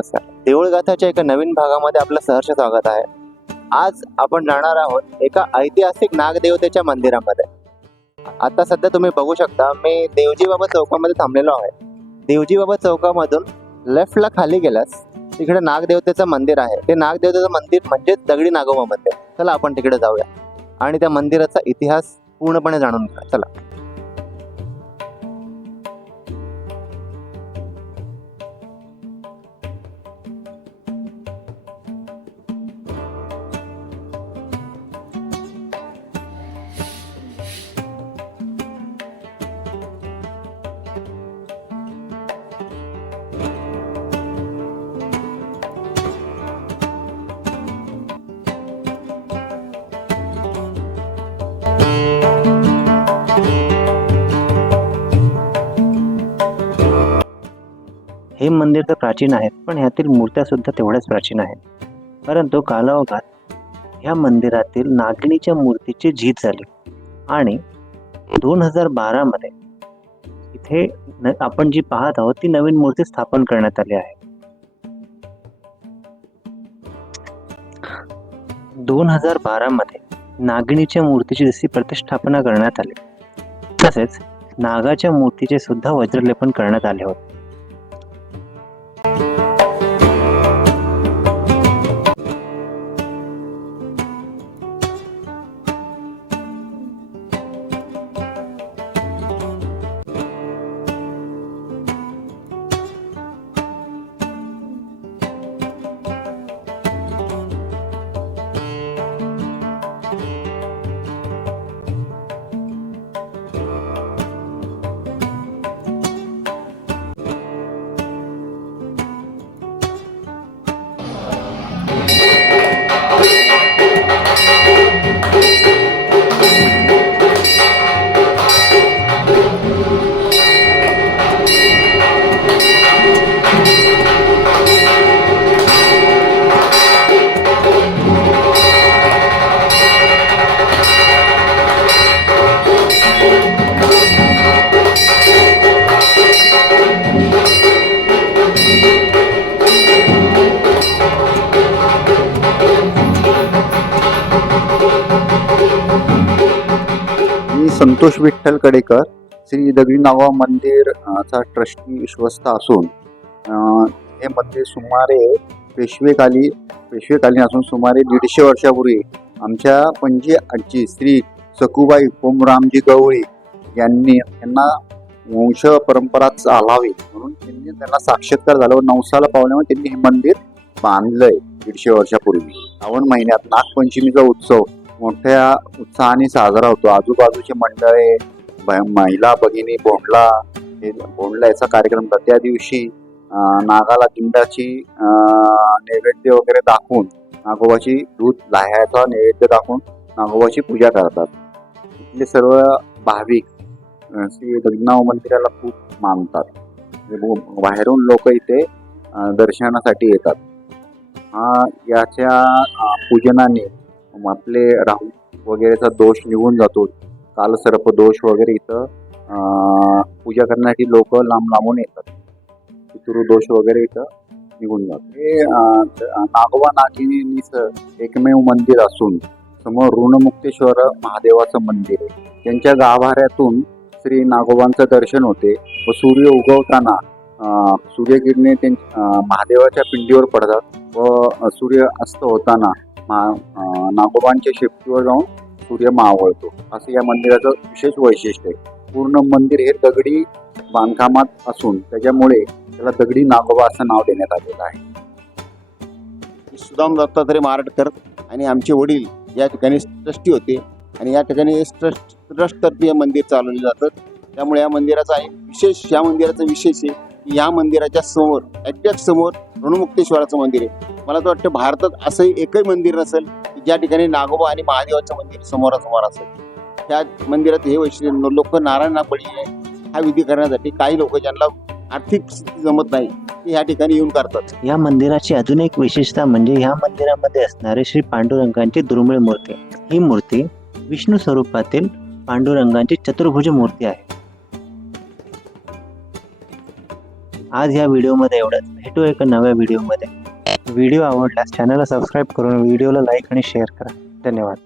नमस्कार. देऊळ गाथाच्या एका नवीन भागामध्ये आपलं सहर्ष स्वागत आहे. आज आपण जाणार आहोत एका ऐतिहासिक नागदेवतेच्या मंदिरामध्ये. आता सध्या तुम्ही बघू शकता मी देवजी बाबा चौकामध्ये थांबलेलो आहे. देवजी बाबा चौकामधून लेफ्टला खाली गेल्यास तिकडे नागदेवतेचं मंदिर आहे. ते नागदेवतेचं मंदिर म्हणजेच दगडी नागोबा मंदिर चला आपण तिकडे जाऊया. आणि त्या मंदिराचा इतिहास पूर्णपणे जाणून घ्या चला. हे मंदिर तर प्राचीन आहे पण ह्यातील मूर्त्या सुद्धा तेवढ्याच प्राचीन आहेत. परंतु कालावघात ह्या मंदिरातील नागिनीच्या मूर्तीची झीज झाली आणि दोन हजार बारामध्ये इथे आपण जी पाहत आहोत ती नवीन मूर्ती स्थापन करण्यात आली आहे. दोन हजार बारामध्ये नागिनीच्या मूर्तीची जशी प्रतिष्ठापना करण्यात आली तसेच नागाच्या मूर्तीचे सुद्धा वज्रलेपन करण्यात आले होते. संतोष विठ्ठल कडेकर श्री दगडी नावा मंदिर चा ट्रस्टी विश्वस्त असून हे मंदिर सुमारे पेशवेकाली पेशवेकालीन असून सुमारे दीडशे वर्षापूर्वी आमच्या पणजी आजी श्री सकुबाई कोमरामजी गवळी यांनी यांना वंश परंपरा चालावी म्हणून त्यांनी त्यांना साक्षात्कार झालं व नवसाला पावल्यामुळे त्यांनी हे मंदिर बांधलंय दीडशे वर्षापूर्वी. श्रावण महिन्यात नागपंचमीचा उत्सव मोठ्या उत्साहाने साजरा होतो. आजूबाजूचे मंडळे महिला भगिनी बोंडला हे बोंडला याचा कार्यक्रम होता त्या दिवशी नागाला किंडाची नैवेद्य वगैरे दाखवून नागोबाची दूध लाह्याचा नैवेद्य दाखवून नागोबाची पूजा करतात. इथले सर्व भाविक श्री दगडनाव मंदिराला खूप मानतात. म्हणजे बाहेरून लोक इथे दर्शनासाठी येतात. हा याच्या पूजनाने आपले राहू वगैरेचा दोष निघून जातो. कालसर्प दोष वगैरे इथं पूजा करण्यासाठी लोक लांब लांबून येतात. पितृदोष वगैरे इथं निघून जातो हे नागोबा नागिनीचं एकमेव मंदिर असून समोर ऋणमुक्तेश्वर महादेवाचं मंदिर आहे. त्यांच्या गाभाऱ्यातून श्री नागोबांचं दर्शन होते व सूर्य उगवताना सूर्यकिरणे त्यां महादेवाच्या पिंडीवर पडतात व सूर्य अस्त होताना मा नागोबांच्या शेपटीवर जाऊन सूर्य मावळतो. असं या मंदिराचं विशेष वैशिष्ट्य आहे. पूर्ण मंदिर हे दगडी बांधकामात असून त्याच्यामुळे त्याला दगडी नागोबा असं नाव देण्यात आलेलं आहे. सुदाम दत्तात्रय मारटकर आणि आमचे वडील या ठिकाणी ट्रस्टी होते आणि या ठिकाणी ट्रस्ट ट्रस्टतर्फे हे मंदिर चालवले जातं. त्यामुळे या मंदिराचा एक विशेष या मंदिराचा विशेष आहे की या मंदिराच्या समोर एक्झॅक्ट समोर ऋणमुक्तेश्वराचं मंदिर आहे. मला तर वाटतं भारतात असंही एकही मंदिर नसेल की ज्या ठिकाणी नागोबा आणि महादेवाचं मंदिर समोरासमोर असेल. त्या मंदिरात हे वैशिष्ट्य लोक नारायणा बळी आहे हा विधी करण्यासाठी काही लोक ज्यांना आर्थिक स्थिती जमत नाही ते ठिकाणी येऊन करतात. या मंदिराची अजून एक विशेषता म्हणजे ह्या मंदिरामध्ये असणारे श्री पांडुरंगांची दुर्मिळ मूर्ती ही मूर्ती विष्णू स्वरूपातील पांडुरंगांची चतुर्भुज मूर्ती आहे. आज या व्हिडिओमध्ये एवढंच. भेटू एका नव्या व्हिडिओमध्ये. व्हिडिओ आवडल्यास चॅनलला सबस्क्राईब करून व्हिडिओला लाईक आणि शेअर करा. धन्यवाद.